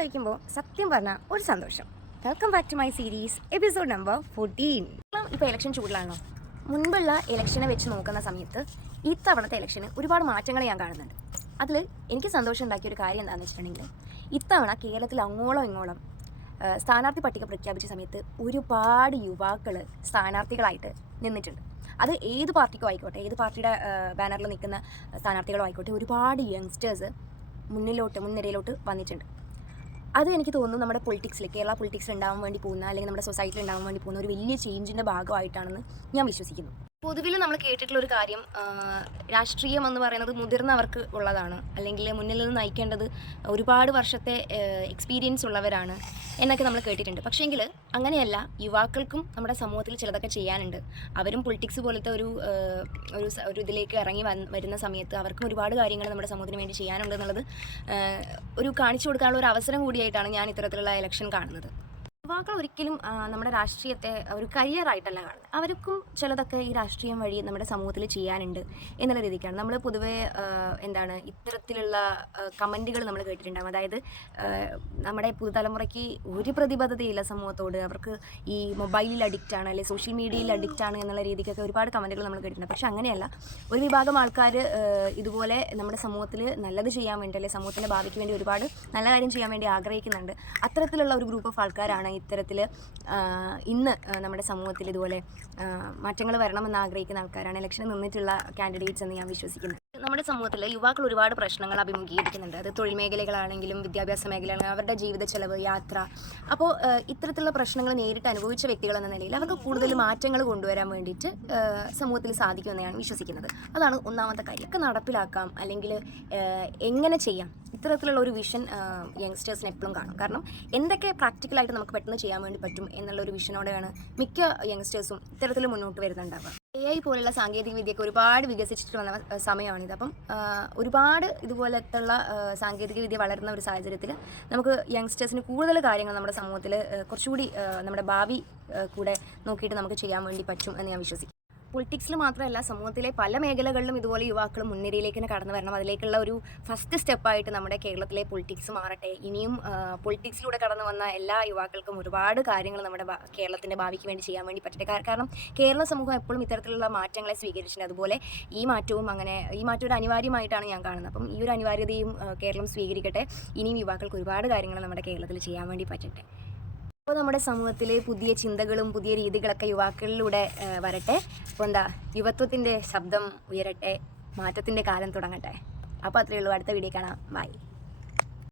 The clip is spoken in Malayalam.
ആലോചിക്കുമ്പോൾ സത്യം പറഞ്ഞാൽ ഒരു സന്തോഷം. Welcome back to my series episode number 14. ഇപ്പോൾ ഇലക്ഷൻ ചൂടിലാണോ? മുൻപുള്ള ഇലക്ഷനെ വെച്ച് നോക്കുന്ന സമയത്ത് ഇത്തവണത്തെ ഇലക്ഷന് ഒരുപാട് മാറ്റങ്ങൾ ഞാൻ കാണുന്നുണ്ട്. അതിൽ എനിക്ക് സന്തോഷം ഉണ്ടാക്കിയ ഒരു കാര്യം എന്താണെന്ന് വെച്ചിട്ടുണ്ടെങ്കിൽ, ഇത്തവണ കേരളത്തിൽ അങ്ങോളം ഇങ്ങോളം സ്ഥാനാർത്ഥി പട്ടിക പ്രഖ്യാപിച്ച സമയത്ത് ഒരുപാട് യുവാക്കൾ സ്ഥാനാർത്ഥികളായിട്ട് നിന്നിട്ടുണ്ട്. അത് ഏത് പാർട്ടിക്കും ആയിക്കോട്ടെ, ഏത് പാർട്ടിയുടെ ബാനറിൽ നിൽക്കുന്ന സ്ഥാനാർത്ഥികളോ ആയിക്കോട്ടെ, ഒരുപാട് യങ്സ്റ്റേഴ്സ് മുൻനിരയിലോട്ട് വന്നിട്ടുണ്ട്. അത് എനിക്ക് തോന്നുന്നു നമ്മുടെ പൊളിറ്റിക്സിൽ, കേരള പൊളിറ്റിക്സിൽ ഉണ്ടാവാൻ വേണ്ടി പോകുന്ന, അല്ലെങ്കിൽ നമ്മുടെ സൊസൈറ്റിയിൽ ഉണ്ടാവാൻ വേണ്ടി പോകുന്ന ഒരു വലിയ ചേഞ്ചിൻ്റെ ഭാഗമായിട്ടാണെന്ന് ഞാൻ വിശ്വസിക്കുന്നു. പൊതുവിൽ നമ്മൾ കേട്ടിട്ടുള്ളൊരു കാര്യം, രാഷ്ട്രീയം എന്ന് പറയുന്നത് മുതിർന്നവർക്ക് ഉള്ളതാണ്, അല്ലെങ്കിൽ മുന്നിൽ നിന്ന് നയിക്കേണ്ടത് ഒരുപാട് വർഷത്തെ എക്സ്പീരിയൻസ് ഉള്ളവരാണ് എന്നൊക്കെ നമ്മൾ കേട്ടിട്ടുണ്ട്. പക്ഷേങ്കിൽ അങ്ങനെയല്ല, യുവാക്കൾക്കും നമ്മുടെ സമൂഹത്തിൽ ചിലതൊക്കെ ചെയ്യാനുണ്ട്. അവരും പൊളിറ്റിക്സ് പോലത്തെ ഒരു ഇതിലേക്ക് ഇറങ്ങി വരുന്ന സമയത്ത് അവർക്കും ഒരുപാട് കാര്യങ്ങൾ നമ്മുടെ സമൂഹത്തിന് വേണ്ടി ചെയ്യാനുണ്ട് എന്നുള്ളത് ഒരു കാണിച്ചു കൊടുക്കാനുള്ള ഒരു അവസരം കൂടിയായിട്ടാണ് ഞാൻ ഇത്തരത്തിലുള്ള ഇലക്ഷൻ കാണുന്നത്. യുവാക്കൾ ഒരിക്കലും നമ്മുടെ രാഷ്ട്രീയത്തെ ഒരു കരിയറായിട്ടല്ല കാണുന്നത്. അവർക്കും ചിലതൊക്കെ ഈ രാഷ്ട്രീയം വഴി നമ്മുടെ സമൂഹത്തിൽ ചെയ്യാനുണ്ട് എന്നുള്ള രീതിക്കാണ്. നമ്മൾ പൊതുവേ ഇത്തരത്തിലുള്ള കമൻറ്റുകൾ നമ്മൾ കേട്ടിട്ടുണ്ടാകും. അതായത് നമ്മുടെ പുതുതലമുറയ്ക്ക് ഒരു പ്രതിബദ്ധതയില്ല സമൂഹത്തോട്, അവർക്ക് ഈ മൊബൈലിൽ അഡിക്റ്റാണ്, അല്ലെങ്കിൽ സോഷ്യൽ മീഡിയയിൽ അഡിക്റ്റാണ് എന്നുള്ള രീതിക്കൊക്കെ ഒരുപാട് കമൻറ്റുകൾ നമ്മൾ കേട്ടിട്ടുണ്ട്. പക്ഷേ അങ്ങനെയല്ല, ഒരു വിഭാഗം ആൾക്കാർ ഇതുപോലെ നമ്മുടെ സമൂഹത്തിൽ നല്ലത് ചെയ്യാൻ വേണ്ടി, അല്ലെങ്കിൽ സമൂഹത്തിൻ്റെ ഭാവിക്ക് വേണ്ടി ഒരുപാട് നല്ല കാര്യം ചെയ്യാൻ വേണ്ടി ആഗ്രഹിക്കുന്നുണ്ട്. അത്തരത്തിലുള്ള ഒരു ഗ്രൂപ്പ് ഓഫ് ആൾക്കാരാണ് ഇത്തരത്തിൽ ഇന്ന് നമ്മുടെ സമൂഹത്തിൽ ഇതുപോലെ മാറ്റങ്ങൾ വരണമെന്ന് ആഗ്രഹിക്കുന്ന ആൾക്കാരാണ് ഇലക്ഷന് നിന്നിട്ടുള്ള കാൻഡിഡേറ്റ്സ് എന്ന് ഞാൻ വിശ്വസിക്കുന്നത്. നമ്മുടെ സമൂഹത്തിൽ യുവാക്കൾ ഒരുപാട് പ്രശ്നങ്ങൾ അഭിമുഖീകരിക്കുന്നുണ്ട്. അത് തൊഴിൽ മേഖലകളാണെങ്കിലും വിദ്യാഭ്യാസ മേഖലയാണെങ്കിലും അവരുടെ ജീവിത ചെലവ്, യാത്ര. അപ്പോൾ ഇത്തരത്തിലുള്ള പ്രശ്നങ്ങൾ നേരിട്ട് അനുഭവിച്ച വ്യക്തികൾ എന്ന നിലയിൽ അവർക്ക് കൂടുതൽ മാറ്റങ്ങൾ കൊണ്ടുവരാൻ വേണ്ടിയിട്ട് സമൂഹത്തിൽ സാധിക്കുമെന്ന് ഞാൻ വിശ്വസിക്കുന്നത്. അതാണ് ഒന്നാമത്തെ കാര്യം. ഒക്കെ നടപ്പിലാക്കാം, അല്ലെങ്കിൽ എങ്ങനെ ചെയ്യാം, ഇത്തരത്തിലുള്ള ഒരു വിഷൻ യങ്സ്റ്റേഴ്സിന് എപ്പോഴും കാണും. കാരണം എന്തൊക്കെ പ്രാക്ടിക്കലായിട്ട് നമുക്ക് പെട്ടെന്ന് ചെയ്യാൻ വേണ്ടി പറ്റും എന്നുള്ളൊരു വിഷനോടെയാണ് മിക്ക യങ്സ്റ്റേഴ്സും ഇത്തരത്തിൽ മുന്നോട്ട് വരുന്നുണ്ടാവുക. AI പോലുള്ള സാങ്കേതിക വിദ്യയൊക്കെ ഒരുപാട് വികസിച്ചിട്ട് വന്ന സമയമാണിത്. അപ്പം ഒരുപാട് ഇതുപോലത്തുള്ള സാങ്കേതിക വിദ്യ വളരുന്ന ഒരു സാഹചര്യത്തിൽ നമുക്ക് യങ്സ്റ്റേഴ്സിന് കൂടുതൽ കാര്യങ്ങൾ നമ്മുടെ സമൂഹത്തിൽ കുറച്ചുകൂടി നമ്മുടെ ഭാവി കൂടെ നോക്കിയിട്ട് നമുക്ക് ചെയ്യാൻ വേണ്ടി പറ്റും എന്ന് ഞാൻ വിശ്വസിക്കുന്നു. പൊളിറ്റിക്സിൽ മാത്രമല്ല, സമൂഹത്തിലെ പല മേഖലകളിലും ഇതുപോലെ യുവാക്കൾ മുൻനിരയിലേക്ക് തന്നെ കടന്നു വരണം. അതിലേക്കുള്ള ഒരു ഫസ്റ്റ് സ്റ്റെപ്പായിട്ട് നമ്മുടെ കേരളത്തിലെ പൊളിറ്റിക്സ് മാറട്ടെ. ഇനിയും പൊളിറ്റിക്സിലൂടെ കടന്നു വന്ന എല്ലാ യുവാക്കൾക്കും ഒരുപാട് കാര്യങ്ങൾ നമ്മുടെ കേരളത്തിൻ്റെ ഭാവിക്ക് വേണ്ടി ചെയ്യാൻ വേണ്ടി പറ്റട്ടെ. കാരണം കേരള സമൂഹം എപ്പോഴും ഇത്തരത്തിലുള്ള മാറ്റങ്ങളെ സ്വീകരിച്ചിട്ടുണ്ട്. അതുപോലെ ഈ മാറ്റം ഒരു അനിവാര്യമായിട്ടാണ് ഞാൻ കാണുന്നത്. അപ്പം ഈ ഒരു അനിവാര്യതയും കേരളം സ്വീകരിക്കട്ടെ. ഇനിയും യുവാക്കൾക്ക് ഒരുപാട് കാര്യങ്ങൾ നമ്മുടെ കേരളത്തിൽ ചെയ്യാൻ വേണ്ടി പറ്റട്ടെ. അപ്പോൾ നമ്മുടെ സമൂഹത്തിൽ പുതിയ ചിന്തകളും പുതിയ രീതികളൊക്കെ യുവാക്കളിലൂടെ വരട്ടെ. അപ്പോൾ യുവത്വത്തിൻ്റെ ശബ്ദം ഉയരട്ടെ, മാറ്റത്തിൻ്റെ കാലം തുടങ്ങട്ടെ. അപ്പോൾ അത്രയേ ഉള്ളൂ. അടുത്ത വീഡിയോ കാണാം. ബൈ.